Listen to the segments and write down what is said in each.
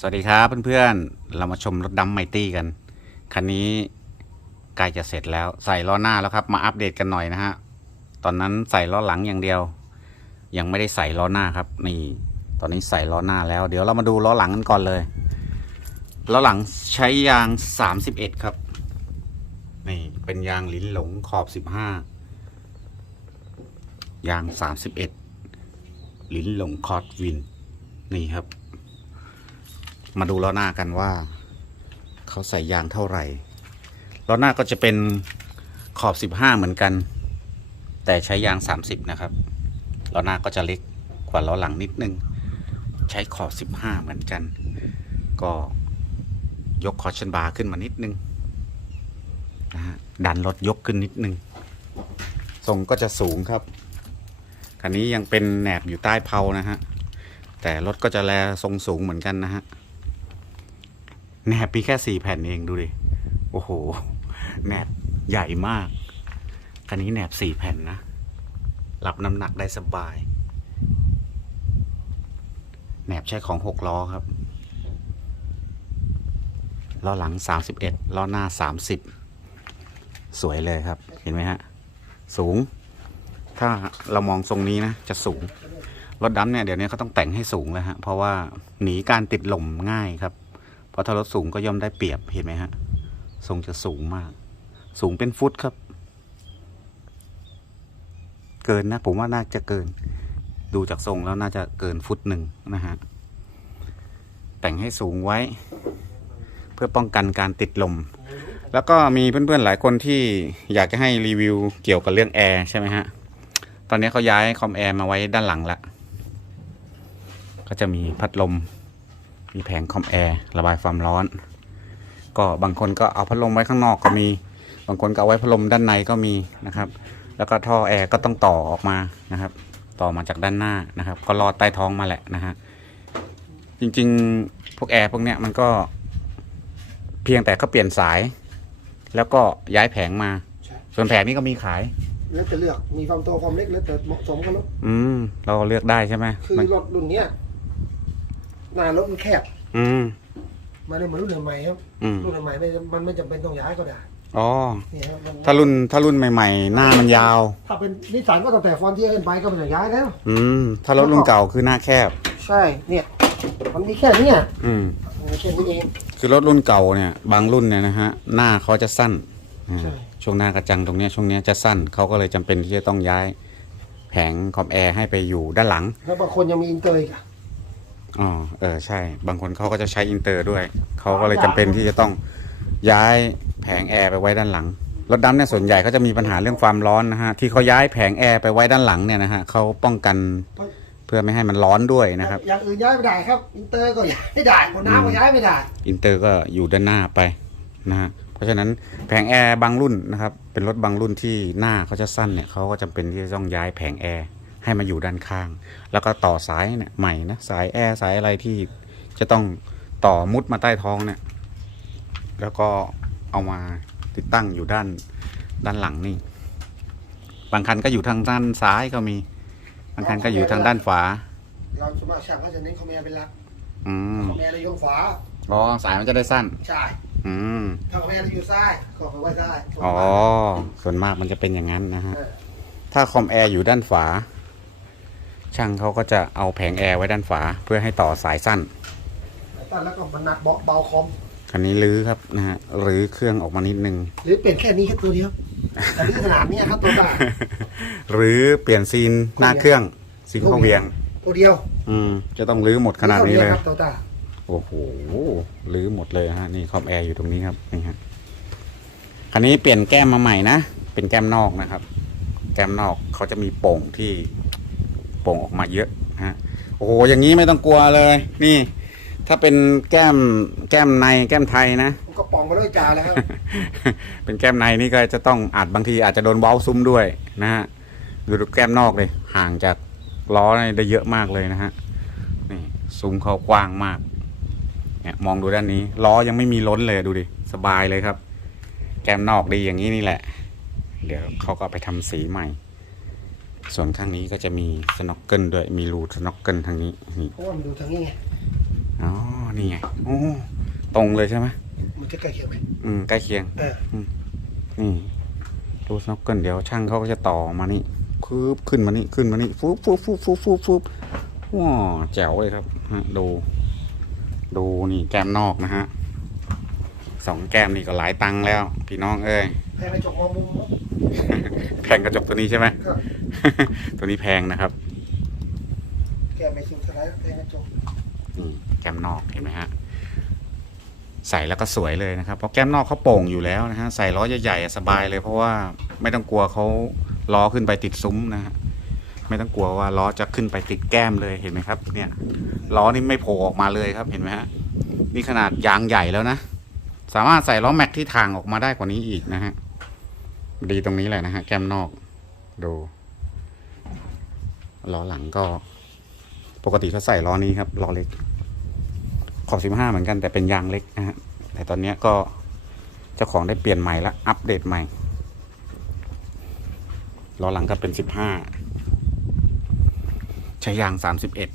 สวัสดีครับเพื่อนๆ เรามาชมรถดำไมตี้กัน คันนี้ใกล้จะเสร็จแล้วใส่ล้อหน้าแล้วครับ มาอัปเดตกันหน่อยนะฮะ ตอนนั้นใส่ล้อหลังอย่างเดียว ยังไม่ได้ใส่ล้อหน้าครับ นี่ ตอนนี้ใส่ล้อหน้าแล้ว เดี๋ยวเรามาดูล้อหลังกันก่อนเลย ล้อหลังใช้ยาง 31 ครับ นี่เป็นยางลิ้นหลงขอบ 15 ยาง 31 ลิ้นหลงคอร์ดวิน นี่ครับ มาดูล้อหน้ากันว่า เขาใส่ยางเท่าไหร่ล้อหน้าก็จะเป็นขอบ 15 เหมือนกัน แต่ใช้ยาง 30 นะครับล้อหน้าก็จะเล็กกว่าล้อหลังนิดนึง ใช้ขอบ 15 เหมือนกัน ก็ยกคอชันบาร์ขึ้นมานิดนึงนะฮะดันรถยกขึ้นนิดนึงทรงก็จะสูงครับคันนี้ยังเป็นแหนบอยู่ใต้เพลานะฮะแต่รถก็จะแลทรงสูงเหมือนกันนะฮะ แหนบมีแค่สี่แผ่นเองดูดิ โอ้โห แหนบใหญ่มาก คันนี้แหนบสี่แผ่นนะ รับน้ำหนักได้สบาย แหนบใช้ของหกล้อครับ ล้อหลังสามสิบเอ็ดล้อหน้าสามสิบ สวยเลยครับ เห็นไหมฮะ สูง ถ้าเรามองทรงนี้นะ จะสูง รถดำเนี่ย เดี๋ยวนี้เขาต้องแต่งให้สูงแล้วฮะ เพราะว่าหนีการติดหล่มง่ายครับ เพราะถ้ารถสูงก็ย่อมได้เปรียบเห็นไหมฮะทรงจะสูงมาก สูงเป็นฟุตครับ เกินนะ ผมว่าน่าจะเกิน ดูจากทรงแล้วน่าจะเกินฟุตหนึ่งนะฮะแต่งให้สูงไว้ เพื่อป้องกันการติดลม แล้วก็มีเพื่อนๆหลายคนที่อยากจะให้รีวิวเกี่ยวกับเรื่องแอร์ใช่ไหมฮะตอนนี้เขาย้ายคอมแอร์มาไว้ด้านหลังละก็จะมีพัดลม มีแผงคอมแอร์ระบายความร้อน ก็บางคนก็เอาพัดลมไว้ข้างนอกก็มี บางคนก็เอาไว้พัดลมด้านในก็มีนะครับ แล้วก็ท่อแอร์ก็ต้องต่อออกมานะครับ ต่อมาจากด้านหน้านะครับ ก็ลอดใต้ท้องมาแหละนะฮะจริงๆพวกแอร์พวกเนี้ยมันก็เพียงแต่เขาเปลี่ยนสาย แล้วก็ย้ายแผงมาใช่ส่วนแผงนี้ก็มีขาย แล้วจะเลือกมีความโตความเล็กแล้วแต่เหมาะสมกับรถอืม เราเลือกได้ใช่ไหมคือมันรถรุ่นเนี้ย หน้ารถมันแคบอืมมันไม่เหมือนรุ่นใหม่ๆครับอืม รุ่นใหม่ๆไม่มันไม่จำเป็นต้องย้ายก็ได้อ๋อ นี่ครับมันถ้ารุ่นถ้ารุ่นใหม่ๆ หน้ามันยาว ถ้าเป็นนิสสันก็ตั้งแต่ฟอนเทียขึ้นไปก็ไม่ต้องย้ายแล้ว อืม ถ้ารถรุ่นเก่าคือหน้าแคบ ใช่เนี่ยมันมีแค่เนี้ยอืมมีแค่นี้เอง คือรถรุ่นเก่าเนี่ย บางรุ่นเนี่ยนะฮะ หน้าเขาจะสั้นอ่าใช่ ช่วงหน้ากระจังตรงเนี้ยช่วงเนี้ยจะสั้นเขาก็เลยจำเป็นที่จะต้องย้าย แผงคอมแอร์ให้ไปอยู่ด้านหลัง แล้วบางคนยังมีอินเตอร์อีกอะ อ๋อเออใช่ บางคนเขาก็จะใช้อินเตอร์ด้วย เขาก็เลยจำเป็นที่จะต้องย้ายแผงแอร์ไปไว้ด้านหลัง รถดำเนี่ยส่วนใหญ่เขาจะมีปัญหาเรื่องความร้อนนะฮะ ที่เขาย้ายแผงแอร์ไปไว้ด้านหลังเนี่ยนะฮะเขาป้องกันเพื่อไม่ให้มันร้อนด้วยนะครับ อย่างอื่นย้ายไม่ได้ครับ อินเตอร์ก็ย้ายไม่ได้คนน้ำก็ย้ายไม่ได้ อินเตอร์ก็อยู่ด้านหน้าไปนะฮะ เพราะฉะนั้นแผงแอร์บางรุ่นนะครับ เป็นรถบางรุ่นที่หน้าเขาจะสั้นเนี่ยเขาก็จำเป็นที่จะต้องย้ายแผงแอร์ ให้มาอยู่ด้านข้าง แล้วก็ต่อสายเนี่ยใหม่นะสายแอร์สายอะไรที่จะต้องต่อมุดมาใต้ท้องเนี่ย แล้วก็เอามาติดตั้งอยู่ด้านด้านหลังนี่ บางคันก็อยู่ทางด้านซ้ายก็มี บางคันก็อยู่ทางด้านขวาเราสวนมัครช่างเขาจะเน้นคอมแอร์เป็นหลักอืมคอมแอร์เราอยู่ขวาอ๋อสายมันจะได้สั้น ใช่อืมถ้าคอมแอร์เราอยู่ซ้ายก็ไปไว้ซ้ายอ๋อส่วนมากมันจะเป็นอย่างนั้นนะฮะเออถ้าคอมแอร์อยู่ด้านฝา ช่างเขาก็จะเอาแผงแอร์ไว้ด้านฝาเพื่อให้ต่อสายสั้นตั้งแล้วก็มันหนักเบาเบาคอมคันนี้ลื้อครับนะฮะรื้อเครื่องออกมานิดนึงหรือเปลี่ยนแค่นี้แค่ตัวเดียวแต่นี่ขนาดเนี้ยครับตัวได้หรือเปลี่ยนซีนหน้าเครื่องซีนข้อเวียง ตัวเดียว อืมจะต้องรื้อหมดขนาดนี้เลยครับตัวได้โอ้โหรื้อหมดเลยฮะนี่คอมแอร์อยู่ตรงนี้ครับนี่ฮะคันนี้เปลี่ยนแก้มมาใหม่นะเป็นแก้มนอกนะครับ แก้มนอกเขาจะมีโป่งที่ โป่งออกมาเยอะฮะโอ้โหอย่างนี้ไม่ต้องกลัวเลย นี่ ถ้าเป็นแก้มแก้มในแก้มไทยนะผมก็ป่องมาด้วยจ่าแล้วครับ เป็นแก้มในนี่ก็จะต้องอาจบางทีอาจจะโดนเว้าซุ้มด้วยนะฮะดูแก้มนอกเลย ห่างจากล้อนี่ได้เยอะมากเลยนะฮะนี่ซุ้มเขากว้างมากเนี่ยมองดูด้านนี้ล้อยังไม่มีล้นเลยดูดิสบายเลยครับ แก้มนอกดีอย่างนี้นี่แหละ เดี๋ยวเขาก็เอาไปทำสีใหม่ ส่วนข้างนี้ก็จะมีสน็อกเกิลด้วยมีรูสน็อกเกิลทางนี้นี่เพราะว่ามันดูทางนี้ไงอ๋อนี่ไงโอ้ตรงเลยใช่ไหมมันจะใกล้เคียงไหมอืมใกล้เคียงเออนี่รูสน็อกเกิลเดี๋ยวช่างเขาก็จะต่อมานี่คืบขึ้นมานี่ขึ้นมานี่ฟุบฟุบฟุบฟุบฟุบฟุบว้าแจ๋วเลยครับฮะดูดูนี่แก้มนอกนะฮะสองแก้มนี่ก็หลายตังค์แล้ว พี่น้องเอ้ยแพงกระจกมองมุมแพงกระจกตัวนี้ใช่ไหมก็ ตัวนี้แพงนะครับ แกไม่ชิมเท่าไหรแพงกระจกนี่แก้มนอกเห็นไหมฮะ ใส่แล้วก็สวยเลยนะครับ เพราะแก้มนอกเขาโป่งอยู่แล้วนะฮะ ใส่ล้อใหญ่ๆสบายเลย เพราะว่าไม่ต้องกลัวเขาล้อขึ้นไปติดซุ้มนะฮะ ไม่ต้องกลัวว่าล้อจะขึ้นไปติดแก้มเลยเห็นไหมครับ เนี่ย ล้อนี่ไม่โผล่ออกมาเลยครับเห็นไหมฮะ นี่ขนาดยางใหญ่แล้วนะ สามารถใส่ล้อแม็กที่ทางออกมาได้กว่านี้อีกนะฮะ ดีตรงนี้แหละนะฮะ แก้มนอก ดู ล้อหลังก็ปกติเขาใส่ล้อนี้ครับล้อเล็ก ขอบสิบห้าเหมือนกันแต่เป็นยางเล็กนะฮะแต่ตอนนี้ก็เจ้าของได้เปลี่ยนใหม่ละอัปเดตใหม่ล้อหลังก็เป็นสิบห้าใช้ยางสามสิบเอ็ด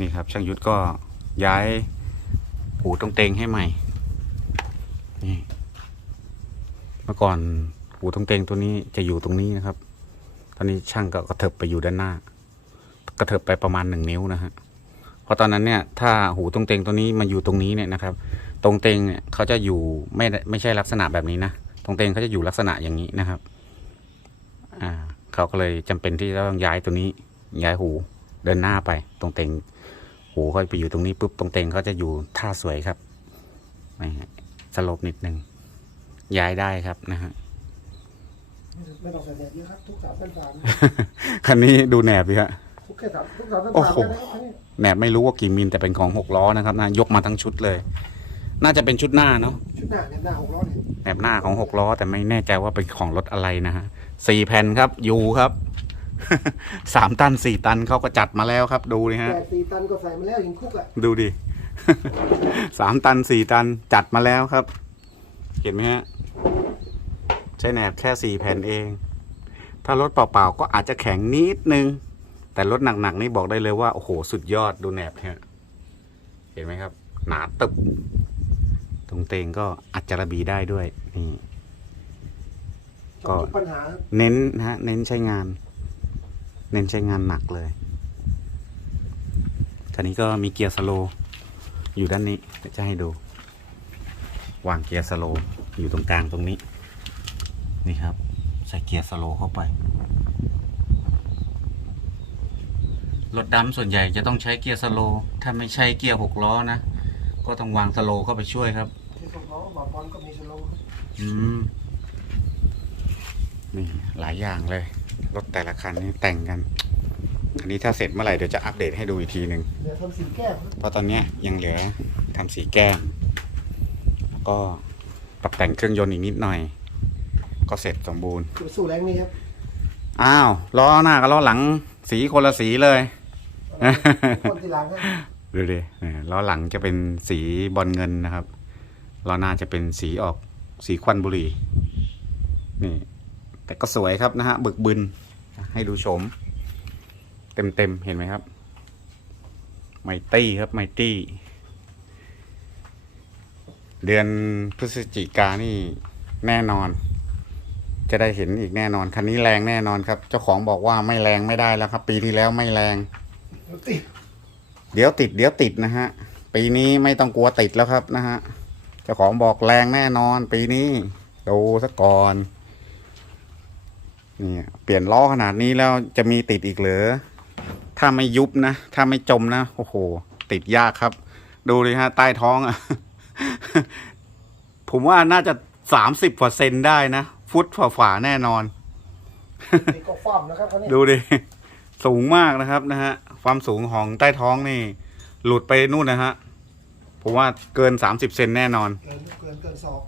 นี่ครับช่างยุทธก็ย้ายหูตรงเตงให้ใหม่นี่เมื่อก่อนหูตรงเตงตัวนี้จะอยู่ตรงนี้นะครับ ตอนนี้ช่างก็กระเถิบไปอยู่ด้านหน้า กระเถิบไปประมาณหนึ่งนิ้วนะฮะเพราะตอนนั้นเนี่ยถ้าหูตรงเตงตัวนี้มาอยู่ตรงนี้เนี่ยนะครับ ตรงเตงเนี่ยเขาจะอยู่ไม่ไม่ใช่ลักษณะแบบนี้นะตรงเตงเขาจะอยู่ลักษณะอย่างนี้นะครับอ่าเขาก็เลยจำเป็นที่จะต้องย้ายตัวนี้ ย้ายหูเดินหน้าไป ตรงเตงหูเขาไปอยู่ตรงนี้ปุ๊บตรงเตงเขาจะอยู่ท่าสวยครับนี่สลบนิดนึงย้ายได้ครับนะฮะ ไม่ต้องใส่แดดเยอะครับ ทุกสามเส้นสามคันนี้ดูแหนบดิฮะทุกแค่สามทุกสามเส้นโอ้สามโหแค่นั้นครับแหนบไม่รู้ว่ากี่มิลแต่เป็นของหกล้อนะครับนะยกมาทั้งชุดเลย น่าจะเป็นชุดหน้าเนาะชุดหน้าเนี่ยหน้าหกล้อเนี่ยแหนบหน้าของหกล้อแต่ไม่แน่ใจว่าเป็นของรถอะไรนะฮะสี่แผ่นครับอยู่ครับสามตันสี่ตันเขาก็จัดมาแล้วครับ ดูดิฮะแปดสี่ตันก็ใส่มาแล้วหินคุกอะดูดิสามตันสี่ตันจัดมาแล้วครับ เห็นไหมฮะ ใช้แหนบแค่สี่แผ่นเอง ถ้ารถเปล่าๆก็อาจจะแข็งนิดนึง แต่รถหนักๆนี่บอกได้เลยว่าโอ้โหสุดยอดดูแหนบเนี่ยเห็นไหมครับ หนาตึบตรงเตงก็อัจจระบีได้ด้วยนี่ก็ปัญหาเน้นนะฮะเน้นใช้งาน เน้นใช้งานหนักเลยคันนี้ก็มีเกียร์สโลอยู่ด้านนี้จะให้ดู วางเกียร์สโลอยู่ตรงกลางตรงนี้ นี่ครับ ใส่เกียร์สโลว์เข้าไป รถดำส่วนใหญ่จะต้องใช้เกียร์สโลว์ถ้าไม่ใช่เกียร์หกล้อนะ ก็ต้องวางสโลว์เข้าไปช่วยครับที่หกล้อหมอบอลก็มีสโลว์ครับอืมนี่หลายอย่างเลย รถแต่ละคันนี่แต่งกัน อันนี้ถ้าเสร็จเมื่อไหร่เดี๋ยวจะอัปเดตให้ดูอีกทีหนึ่งเดี๋ยวทำสีแก้มครับเพราะตอนเนี้ยยังเหลือทำสีแก้มแล้วก็ปรับแต่งเครื่องยนต์อีกนิดหน่อย ก็เสร็จสมบูรณ์คือสู้แรงนี่ครับ อ้าวล้อหน้ากับล้อหลัง สีคนละสีเลยคนทีหลังครับดูดิเออล้อหลังจะเป็นสีบอลเงินนะครับล้อหน้าจะเป็นสีออกสีควันบุหรี่นี่ แต่ก็สวยครับนะฮะบึกบึนให้ดูชม เต็มเต็มๆเห็นไหมครับ ไมตี้ครับไมตี้เดือนพฤศจิกานี่แน่นอน จะได้เห็นอีกแน่นอน คันนี้แรงแน่นอนครับ เจ้าของบอกว่าไม่แรงไม่ได้แล้วครับ ปีที่แล้วไม่แรงเดี๋ยวติดเดี๋ยวติดเดี๋ยวติดนะฮะ ปีนี้ไม่ต้องกลัวติดแล้วครับนะฮะ เจ้าของบอกแรงแน่นอน ปีนี้ดูซะก่อนนี่เปลี่ยนล้อขนาดนี้แล้วจะมีติดอีกเหรือ ถ้าไม่ยุบนะ ถ้าไม่จมนะ โอ้โห ติดยากครับ ดูเลยฮะ ใต้ท้องอะผมว่าน่าจะสามสิบเปอร์เซ็นได้นะ ฟุตฝ่าๆแน่นอนติดก็ฟ้อมนะครับเขาเนี่ยดูดิ สูงมากนะครับนะฮะ ความสูงของใต้ท้องนี่ หลุดไปนู่นนะฮะผมว่าเกินสามสิบเซนแน่นอน เกินเกินเกินศอก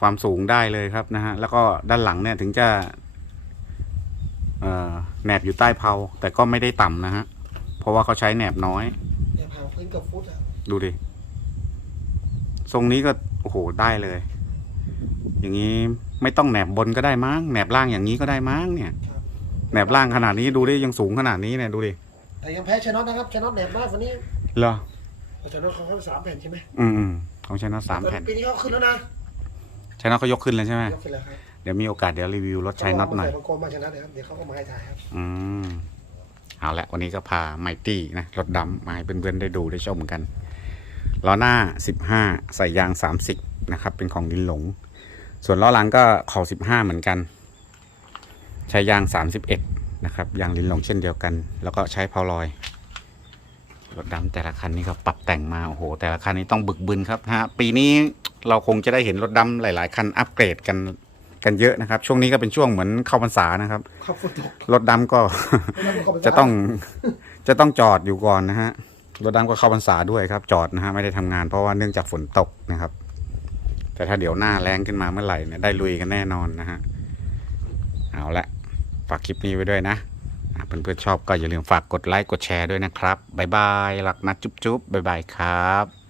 ความสูงได้เลยครับนะฮะ แล้วก็ด้านหลังเนี่ยถึงจะเอ่อแหนบอยู่ใต้เพลาแต่ก็ไม่ได้ต่ำนะฮะ เพราะว่าเขาใช้แหนบน้อย เนี่ยห่างพื้นกับฟุตอะดูดิ ทรงนี้ก็ โอ้โห ได้เลย อย่างนี้ ไม่ต้องแหนบบนก็ได้มั้งแหนบล่างอย่างนี้ก็ได้มั้งเนี่ยแหนบล่างขนาดนี้ดูดิยังสูงขนาดนี้เนี่ยดูดิแต่ยังแพ้ชน็อตนะครับชน็อตแหนบมากกว่านี้เหรอแต่จากนั้นเขาเขาสามแผ่นใช่ไหมอืมอืมของชนะสามแผ่นปีนี้เขาขึ้นแล้วนะชนะเขายกขึ้นเลยใช่ไหมยกขึ้นแล้วครับเดี๋ยวมีโอกาสเดี๋ยวรีวิวรถใช้น็อตหน่อยบางโกนมาชนะเลยครับเดี๋ยวเขาก็มาให้ถ่ายครับอืมเอาละวันนี้ก็พาไมตี้นะรถดำมาให้เพื่อนๆได้ดูได้ชมกันล้อหน้า 15 ใส่ยาง 30 นะครับ เป็นของลินหลง ส่วนล้อหลังก็ขอ15 เหมือนกัน ใช้ยาง 31 นะครับ ยางลินหลงเช่นเดียวกัน แล้วก็ใช้เพาลอย รถดำแต่ละคันนี้ก็ปรับแต่งมา โอ้โห แต่ละคันนี้ต้องบึกบึนครับนะฮะ ปีนี้เราคงจะได้เห็นรถดำหลาย ๆ คันอัปเกรดกันกันเยอะนะครับ ช่วงนี้ก็เป็นช่วงเหมือนเข้าพรรษานะครับขับฝนตกรถดำก็แล้วก็เข้าไปจะต้องจะต้องจอดอยู่ก่อนนะฮะรถดำก็เข้าพรรษาด้วยครับ จอดนะฮะไม่ได้ทำงานเพราะว่าเนื่องจากฝนตกนะครับ แต่ถ้าเดี๋ยวหน้าแรงขึ้นมาเมื่อไหร่เนี่ยได้ลุยกันแน่นอนนะฮะ เอาละฝากคลิปนี้ไว้ด้วยนะเพื่อนๆชอบก็อย่าลืมฝากกดไลค์กดแชร์ด้วยนะครับ บ๊ายบายรักนะจุ๊บๆบ๊ายบายครับ